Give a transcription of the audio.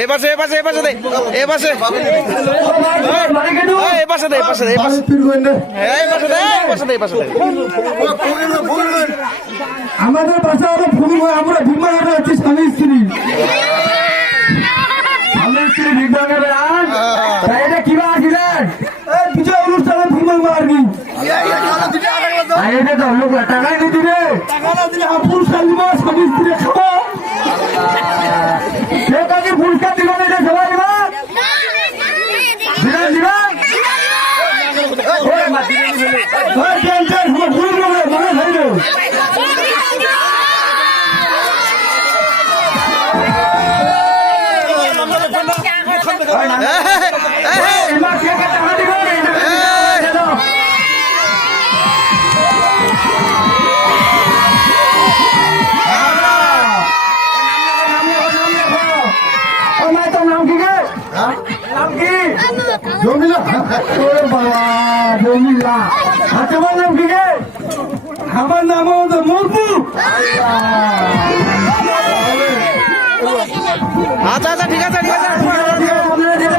এই পাশে এই পাশে এই পাশে দে। এই পাশে। এই, এই পাশে দে এই দে দে এই দে দে। আমাদের বাসা হলো ভূমি আমরা ভীমা হচ্ছে স্বামী স্ত্রী। স্বামী স্ত্রী বিজ্ঞানের রান তা এটা কিবা আসিলেন এই বিজয় অনুষ্ঠানে ভীমা মারবি। এটা তো লোক টাকাই নিতে রে টাকা না দিলে আপুর সালিব স্বামী স্ত্রী খাব কে কাকে পুরস্কার দিবেন এটা সবাই দিবেন দিবেন দিবেন ওই মা নাম কি গে। নাম কি জমিলা? ওরে বাবা জমিলা। আর তোমার নাম কি গে। আমার নাম মরপু আচ্ছা আচ্ছা ঠিক আছে ঠিক আছে।